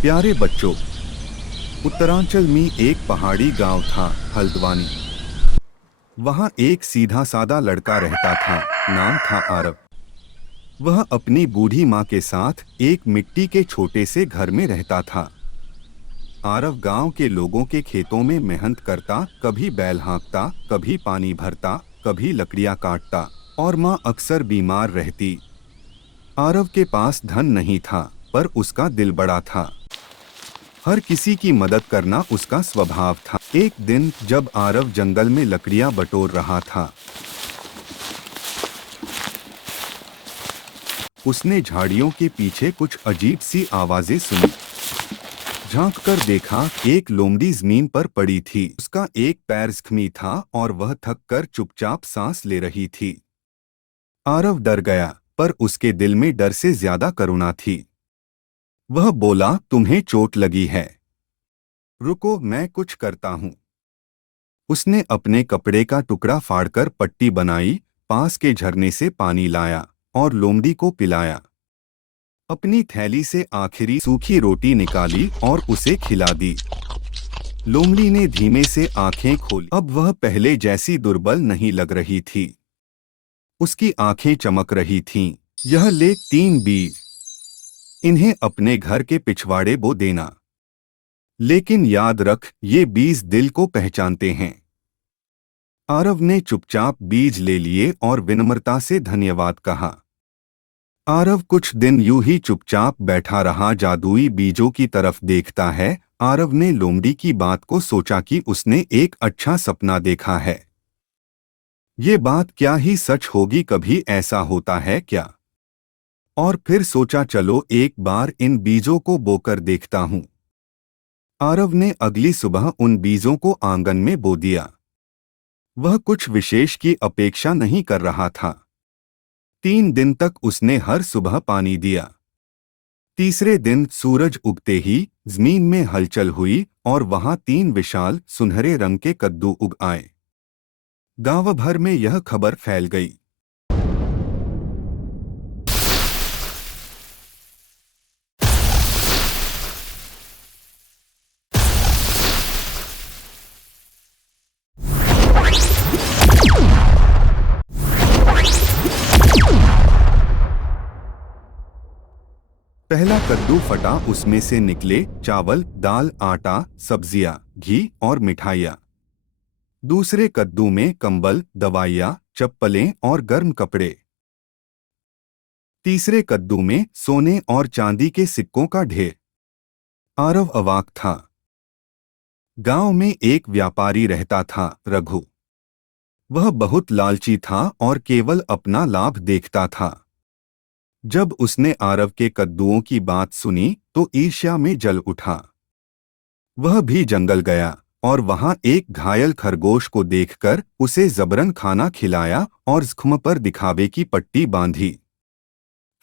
प्यारे बच्चों, उत्तरांचल में एक पहाड़ी गांव था, हल्द्वानी। वहां एक सीधा सादा लड़का रहता था। नाम था आरव। वह अपनी बूढ़ी माँ के साथ एक मिट्टी के छोटे से घर में रहता था। आरव गांव के लोगों के खेतों में मेहनत करता, कभी बैल हाँकता, कभी पानी भरता, कभी लकड़ियां काटता, और माँ अक्सर बीमार रहती। आरव के पास धन नहीं था, पर उसका दिल बड़ा था। हर किसी की मदद करना उसका स्वभाव था। एक दिन जब आरव जंगल में लकड़ियां बटोर रहा था, उसने झाड़ियों के पीछे कुछ अजीब सी आवाजें सुनी। झांक कर देखा, एक लोमड़ी जमीन पर पड़ी थी। उसका एक पैर जख्मी था और वह थक कर चुपचाप सांस ले रही थी। आरव डर गया, पर उसके दिल में डर से ज्यादा करुणा थी। वह बोला, तुम्हें चोट लगी है? रुको, मैं कुछ करता हूँ। उसने अपने कपड़े का टुकड़ा फाड़कर पट्टी बनाई, पास के झरने से पानी लाया और लोमड़ी को पिलाया। अपनी थैली से आखिरी सूखी रोटी निकाली और उसे खिला दी। लोमड़ी ने धीमे से आंखें खोली। अब वह पहले जैसी दुर्बल नहीं लग रही थी। उसकी आंखें चमक रही थीं। यह ले 3 बीज। इन्हें अपने घर के पिछवाड़े बो देना। लेकिन याद रख, ये बीज दिल को पहचानते हैं। आरव ने चुपचाप बीज ले लिए और विनम्रता से धन्यवाद कहा। आरव कुछ दिन यूं ही चुपचाप बैठा रहा, जादुई बीजों की तरफ देखता है। आरव ने लोमड़ी की बात को सोचा कि उसने एक अच्छा सपना देखा है। ये बात क्या ही सच होगी, कभी ऐसा होता है क्या? और फिर सोचा, चलो एक बार इन बीजों को बोकर देखता हूँ। आरव ने अगली सुबह उन बीजों को आंगन में बो दिया। वह कुछ विशेष की अपेक्षा नहीं कर रहा था। 3 दिन तक उसने हर सुबह पानी दिया। तीसरे दिन सूरज उगते ही जमीन में हलचल हुई और वहां 3 विशाल सुनहरे रंग के कद्दू उग आए। गांव भर में यह खबर फैल गई। पहला कद्दू फटा, उसमें से निकले चावल, दाल, आटा, सब्जियां, घी और मिठाइयाँ। दूसरे कद्दू में कंबल, दवाइयाँ, चप्पलें और गर्म कपड़े। तीसरे कद्दू में सोने और चांदी के सिक्कों का ढेर। आरव अवाक था। गांव में एक व्यापारी रहता था, रघु। वह बहुत लालची था और केवल अपना लाभ देखता था। जब उसने आरव के कद्दूओं की बात सुनी तो ईर्ष्या में जल उठा। वह भी जंगल गया और वहां एक घायल खरगोश को देखकर उसे जबरन खाना खिलाया और जख्म पर दिखावे की पट्टी बांधी।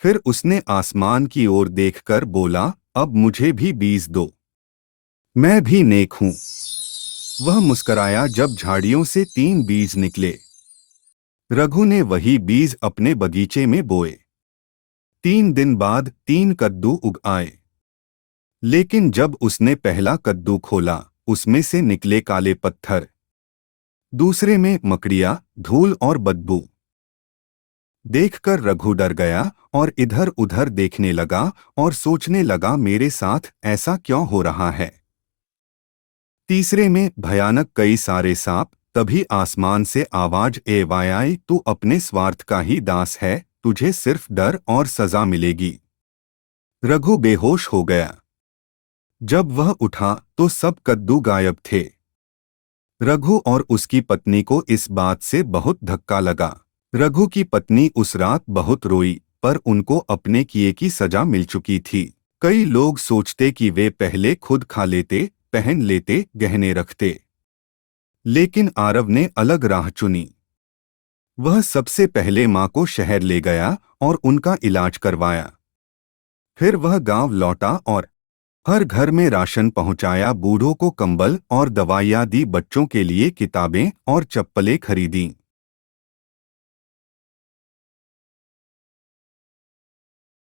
फिर उसने आसमान की ओर देखकर बोला, अब मुझे भी बीज दो। मैं भी नेक हूं। वह मुस्कराया जब झाड़ियों से 3 बीज निकले। रघु ने वही बीज अपने बगीचे में बोए। 3 दिन बाद 3 कद्दू उग आए। लेकिन जब उसने पहला कद्दू खोला, उसमें से निकले काले पत्थर। दूसरे में मकड़ियाँ, धूल और बदबू। देखकर रघु डर गया और इधर-उधर देखने लगा और सोचने लगा, मेरे साथ ऐसा क्यों हो रहा है। तीसरे में भयानक कई सारे सांप। तभी आसमान से आवाज आई, तू अपने स्वार्थ का ही दास है, तुझे सिर्फ डर और सजा मिलेगी। रघु बेहोश हो गया। जब वह उठा तो सब कद्दू गायब थे। रघु और उसकी पत्नी को इस बात से बहुत धक्का लगा। रघु की पत्नी उस रात बहुत रोई, पर उनको अपने किए की सजा मिल चुकी थी। कई लोग सोचते कि वे पहले खुद खा लेते, पहन लेते, गहने रखते। लेकिन आरव ने अलग राह चुनी। वह सबसे पहले माँ को शहर ले गया और उनका इलाज करवाया। फिर वह गांव लौटा और हर घर में राशन पहुंचाया, बूढ़ों को कंबल और दवाइयाँ दी, बच्चों के लिए किताबें और चप्पलें खरीदी।